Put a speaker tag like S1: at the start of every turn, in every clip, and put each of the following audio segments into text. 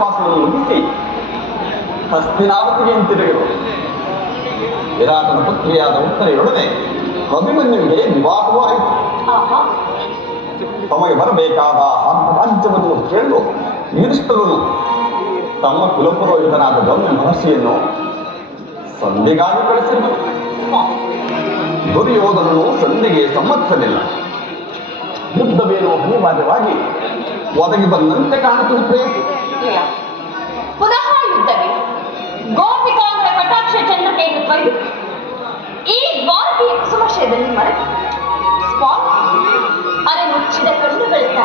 S1: ವಾಸವನ್ನು ಮುಗಿಸಿ ಹಸ್ತಿನಾವತಿಗೆ ಹಿಂತಿರುಗಿದರು ವಿರಾಟನ ಪುತ್ರಿಯಾದ ಉತ್ತರೆಯೊಡನೆ ಅಭಿಮನ್ಯುವಿಗೆ ವಿವಾಹವೂ ಆಯಿತು ತಮಗೆ ಬರಬೇಕಾದ ರಾಜ್ಯವನ್ನು ಕೇಳಲು ಯುಧಿಷ್ಠರನು ತಮ್ಮ ಕುಲಪುರೋಹಿತನಾದ ಗಮ್ಯ ಮಹರ್ಷಿಯನ್ನು ಸಂಧಿಗಾಗಿ
S2: ಸ್ವಾಮಿ
S1: ದುರ್ಯೋಧನನು ಸಂಧಿಗೆ ಸಮ್ಮತಿಸಲಿಲ್ಲ. ಯುದ್ಧವೇನೋ ಅನಿವಾರ್ಯವಾಗಿ ಒದಗಿ ಬಂದಂತೆ ಕಾಣುತ್ತದೆ ಪ್ರೇಯಸಿ.
S2: ಪ್ರಿಯ ಪುನಃ ಯುದ್ಧವೇ ಗೋಪಿಕಾಂಗ್ರ ಕಟಾಕ್ಷ ಚಂದ್ರಕೆಯನ್ನು ತೊರೆದು ಈ ಗೋಪಿ ಸುಮಶಯದಲ್ಲಿ ಮರಳಿ ಸ್ಪಾಟ್ ಅರೆ ಮುಚ್ಚಿದ ಕಣ್ಣುಗಳಿಂದ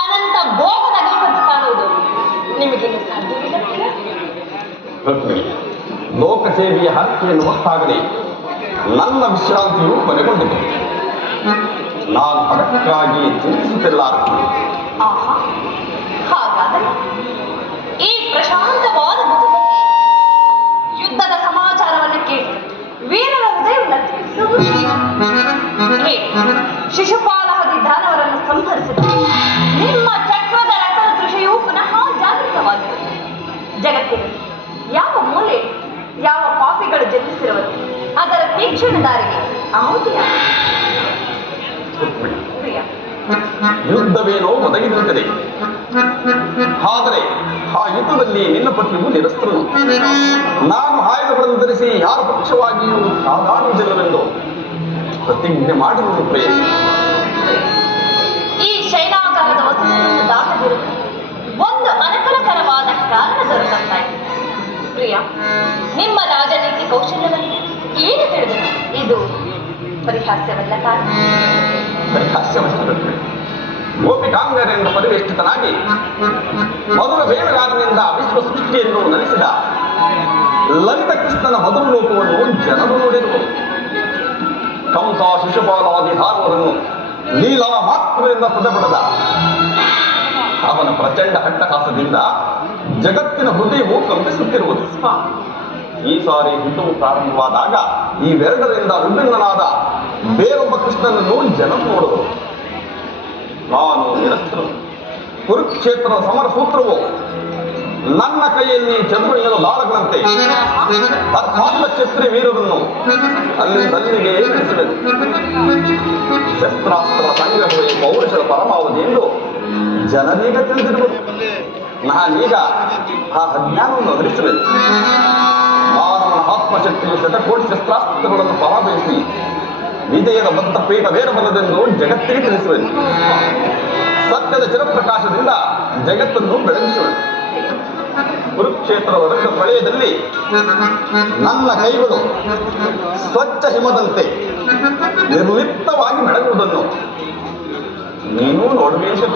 S2: ಅನಂತ ಭೋಗ ನಗರವನ್ನು ಕಾಣುವುದು ನಿಮಗೆ ಸಾಧ್ಯವಿಲ್ಲ
S1: ಲೋಕಸೇವೆಯ ಹರಕೆಯನ್ನು ಹೊತ್ತಾಗಲಿ ನನ್ನ ವಿಶ್ರಾಂತಿಯು ಕೊನೆಗೊಂಡಿದೆ ನಾನು ಅದಕ್ಕಾಗಿ ಚಿಂತಿಸುತ್ತಿಲ್ಲ
S2: ಆಹಾ. ಈ ಪ್ರಶಾಂತವಾದ ಯುದ್ಧದ ಸಮಾಚಾರವನ್ನು ಕೇಳಿ. ವೀರರ ಹೃದಯ ಶಿಶುಪಾಲ ದಾನವರನ್ನು ಸಂಹರಿಸಿದ. ನಿಮ್ಮ ಚಕ್ರದ ರಥದ ದೃಶ್ಯವು ಪುನಃ ಜಾಗೃತವಾಗಿದೆ. ಜಗತ್ತಿನ ಯಾವ ಮೂಲೆ, ಯಾವ ಪಾಪಿಗಳು ಜನಿಸಿರುವುದು ಅದರ ತೀಕ್ಷ್ಣ ದಾರಿಗೆ ಪ್ರಿಯ
S1: ಯುದ್ಧವೇನೋ ಒದಗಿ ನಿಂತಿದೆ ಆದರೆ ಆ ಯುದ್ಧದಲ್ಲಿ ನಿನ್ನ ಪತಿಯು ನಿರಸ್ತರು ನಾನು ಆಯುಧಗಳನ್ನು ಧರಿಸಿ ಯಾರ ಪಕ್ಷವಾಗಿಯೂ ಕಾದಾಡುವುದಿಲ್ಲವೆಂದು ಪ್ರತಿಜ್ಞೆ ಮಾಡಿರುವುದು ಪ್ರೇಯಸಿ
S2: ಈ ದಾಟದಿರುವ ಒಂದು ಅನುಕೂಲಕರವಾದ ಕಾರಣ ಪ್ರಿಯ, ನಿಮ್ಮ ರಾಜನೀತಿ ಕೌಶಲ್ಯವನ್ನು ಏನು ತಿಳಿದು ಇದು ಪರಿಹಾಸ್ಯವಲ್ಲ ತಾನೆ
S1: ಹಾಸ್ಯವಷ್ಟೇ ಗೋಪಿಕಾಂಗರೆಂದು ಪರಿವೇಷ್ಟಿತನಾಗಿ ಮಧುರ ವೇಣುಗಾರನಿಂದ ವಿಶ್ವ ಸೃಷ್ಟಿಯನ್ನು ನಡೆಸಿದ ಲಲಿತ ಕೃಷ್ಣನ ಮಧುರ ಲೋಕವನ್ನು ಜನರು ನೋಡಿದರು. ಕಂಸ ಶಿಶುಪಾಲಾದಿ ಹಾರುವುದನ್ನು ಲೀಲಾ ಮಾತ್ರದಿಂದ ಸದಪಡದ ಅವನ ಪ್ರಚಂಡ ಹಟ್ಟಹಾಸದಿಂದ ಜಗತ್ತಿನ ಹೃದಯವು ಕಂಪಿಸುತ್ತಿರುವುದು. ಈ ಸಾರಿ ಹಿಂದೂ ಪ್ರಾರಂಭವಾದಾಗ ಈ ಬೆರಡರಿಂದ ವಿಭಿನ್ನನಾದ ಬೇರೊಬ್ಬ ಕೃಷ್ಣನನ್ನು ಜನ ನೋಡೋದು. ನಾನು ನಿರಸ್ತರು. ಕುರುಕ್ಷೇತ್ರ ಸಮರ ಸೂತ್ರವು ನನ್ನ ಕೈಯಲ್ಲಿ ಚದುರಿಯಲು ಲಾಳಗಳಂತೆ. ಅರ್ಥಾತ್ಮ ಛತ್ರಿ ವೀರರನ್ನು ಅಲ್ಲಿಂದಲ್ಲಿಗೆ ನಡೆಸಿದರು ಶಸ್ತ್ರಾಸ್ತ್ರ ಸಂಗ್ರಹವೇ ಪೌರುಷದ ಪರಮಾವಧಿ ಎಂದು ಜನರೀಗ ತಿಳಿದಿರುವುದು. ನಾನೀಗ ಆ ಅಜ್ಞಾನವನ್ನು ಅಗಲಿಸಬೇಕು ಮಾನವನ ಆತ್ಮಶಕ್ತಿಯು ಶತಕೋಟಿ ಶಸ್ತ್ರಾಸ್ತ್ರಗಳನ್ನು ಪರಾಭವಿಸಿ ವಿಜಯದ ಮತ್ತ ಪೀಠ ಜಗತ್ತಿಗೆ ತಿಳಿಸುವೆನು ಸತ್ಯದ ಚಿರಪ್ರಕಾಶದಿಂದ ಜಗತ್ತನ್ನು ಬೆಳಗಿಸುವೆನು ಕುರುಕ್ಷೇತ್ರದ ರಕ್ತ ಪ್ರಳಯದಲ್ಲಿ ನನ್ನ ಕೈಗಳು ಸ್ವಚ್ಛ ಹಿಮದಂತೆ ನಿರ್ಲಿಪ್ತವಾಗಿ ಬೆಳಗುವುದನ್ನು ನೀನು ನೋಡಬೇಕು